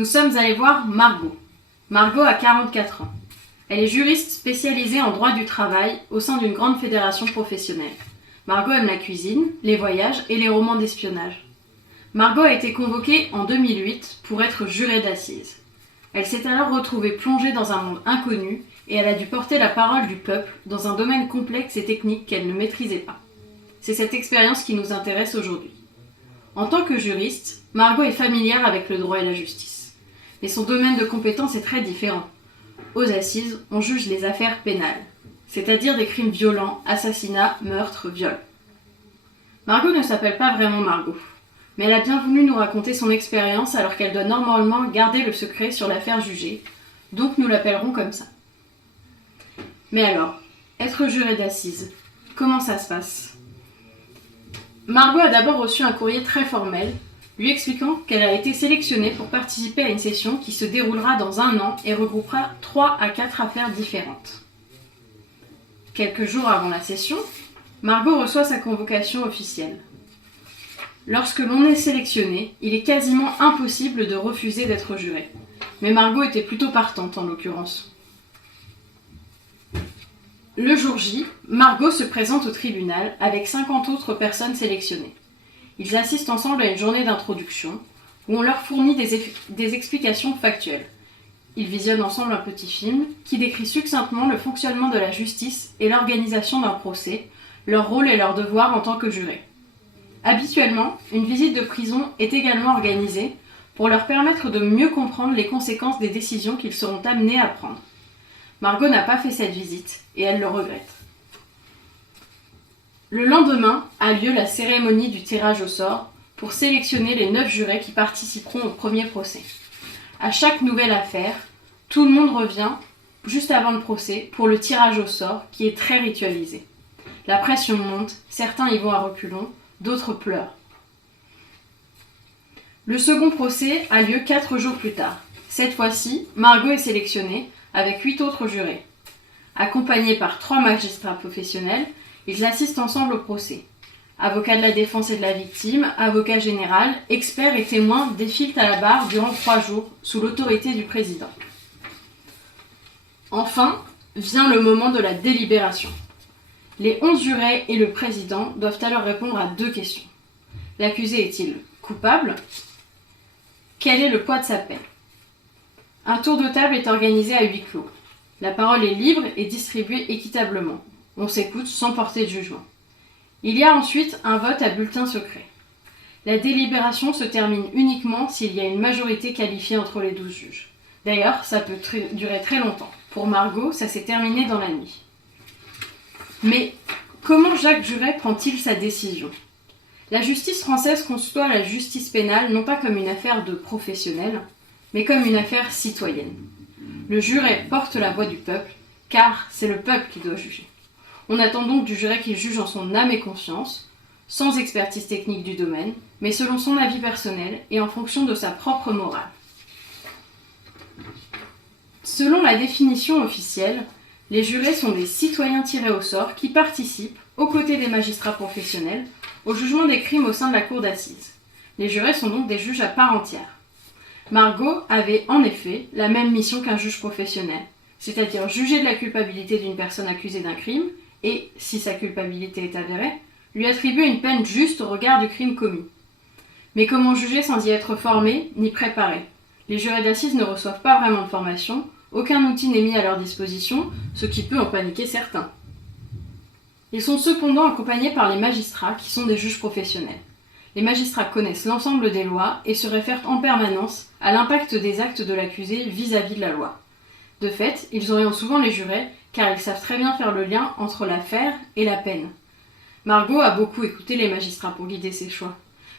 Nous sommes allés voir Margot. Margot a 44 ans. Elle est juriste spécialisée en droit du travail au sein d'une grande fédération professionnelle. Margot aime la cuisine, les voyages et les romans d'espionnage. Margot a été convoquée en 2008 pour être jurée d'assises. Elle s'est alors retrouvée plongée dans un monde inconnu et elle a dû porter la parole du peuple dans un domaine complexe et technique qu'elle ne maîtrisait pas. C'est cette expérience qui nous intéresse aujourd'hui. En tant que juriste, Margot est familière avec le droit et la justice. Mais son domaine de compétence est très différent. Aux assises, on juge les affaires pénales, c'est-à-dire des crimes violents, assassinats, meurtres, viols. Margot ne s'appelle pas vraiment Margot, mais elle a bien voulu nous raconter son expérience alors qu'elle doit normalement garder le secret sur l'affaire jugée, donc nous l'appellerons comme ça. Mais alors, être jurée d'assises, comment ça se passe ? Margot a d'abord reçu un courrier très formel, lui expliquant qu'elle a été sélectionnée pour participer à une session qui se déroulera dans 1 an et regroupera 3 à 4 affaires différentes. Quelques jours avant la session, Margot reçoit sa convocation officielle. Lorsque l'on est sélectionné, il est quasiment impossible de refuser d'être juré. Mais Margot était plutôt partante en l'occurrence. Le jour J, Margot se présente au tribunal avec 50 autres personnes sélectionnées. Ils assistent ensemble à une journée d'introduction où on leur fournit des explications factuelles. Ils visionnent ensemble un petit film qui décrit succinctement le fonctionnement de la justice et l'organisation d'un procès, leur rôle et leurs devoirs en tant que jurés. Habituellement, une visite de prison est également organisée pour leur permettre de mieux comprendre les conséquences des décisions qu'ils seront amenés à prendre. Margot n'a pas fait cette visite et elle le regrette. Le lendemain a lieu la cérémonie du tirage au sort pour sélectionner les 9 jurés qui participeront au premier procès. À chaque nouvelle affaire, tout le monde revient juste avant le procès pour le tirage au sort qui est très ritualisé. La pression monte, certains y vont à reculons, d'autres pleurent. Le second procès a lieu 4 jours plus tard. Cette fois-ci, Margot est sélectionnée avec 8 autres jurés. Accompagnés par 3 magistrats professionnels, ils assistent ensemble au procès. Avocats de la défense et de la victime, avocats général, experts et témoins défilent à la barre durant 3 jours sous l'autorité du président. Enfin, vient le moment de la délibération. Les 11 jurés et le président doivent alors répondre à 2 questions. L'accusé est-il coupable ? Quel est le poids de sa peine ? Un tour de table est organisé à huis clos. La parole est libre et distribuée équitablement. On s'écoute sans porter de jugement. Il y a ensuite un vote à bulletin secret. La délibération se termine uniquement s'il y a une majorité qualifiée entre les 12 juges. D'ailleurs, ça peut durer très longtemps. Pour Margot, ça s'est terminé dans la nuit. Mais comment Jacques Juret prend-il sa décision ? La justice française conçoit la justice pénale non pas comme une affaire de professionnels, mais comme une affaire citoyenne. Le juré porte la voix du peuple, car c'est le peuple qui doit juger. On attend donc du juré qu'il juge en son âme et conscience, sans expertise technique du domaine, mais selon son avis personnel et en fonction de sa propre morale. Selon la définition officielle, les jurés sont des citoyens tirés au sort qui participent, aux côtés des magistrats professionnels, au jugement des crimes au sein de la cour d'assises. Les jurés sont donc des juges à part entière. Margot avait en effet la même mission qu'un juge professionnel, c'est-à-dire juger de la culpabilité d'une personne accusée d'un crime et, si sa culpabilité est avérée, lui attribuer une peine juste au regard du crime commis. Mais comment juger sans y être formé ni préparé ? Les jurés d'assises ne reçoivent pas vraiment de formation, aucun outil n'est mis à leur disposition, ce qui peut en paniquer certains. Ils sont cependant accompagnés par les magistrats qui sont des juges professionnels. Les magistrats connaissent l'ensemble des lois et se réfèrent en permanence à l'impact des actes de l'accusé vis-à-vis de la loi. De fait, ils orientent souvent les jurés car ils savent très bien faire le lien entre l'affaire et la peine. Margot a beaucoup écouté les magistrats pour guider ses choix.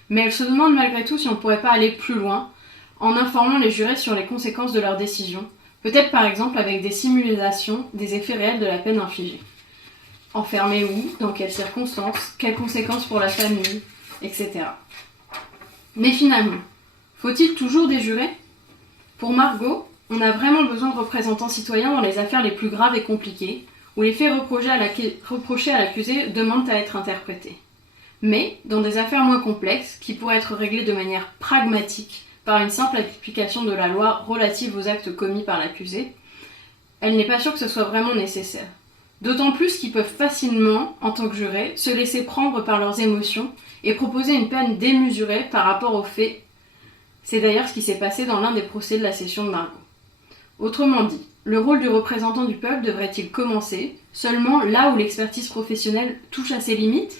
Mais elle se demande malgré tout si on ne pourrait pas aller plus loin en informant les jurés sur les conséquences de leurs décisions, peut-être par exemple avec des simulations des effets réels de la peine infligée. Enfermé où, dans quelles circonstances, quelles conséquences pour la famille, etc. Mais finalement, faut-il toujours des jurés ? Pour Margot, on a vraiment besoin de représentants citoyens dans les affaires les plus graves et compliquées, où les faits reprochés à l'accusé demandent à être interprétés. Mais, dans des affaires moins complexes, qui pourraient être réglées de manière pragmatique, par une simple application de la loi relative aux actes commis par l'accusé, elle n'est pas sûre que ce soit vraiment nécessaire. D'autant plus qu'ils peuvent facilement, en tant que jurés, se laisser prendre par leurs émotions et proposer une peine démesurée par rapport aux faits. C'est d'ailleurs ce qui s'est passé dans l'un des procès de la session de Margot. Autrement dit, le rôle du représentant du peuple devrait-il commencer seulement là où l'expertise professionnelle touche à ses limites ?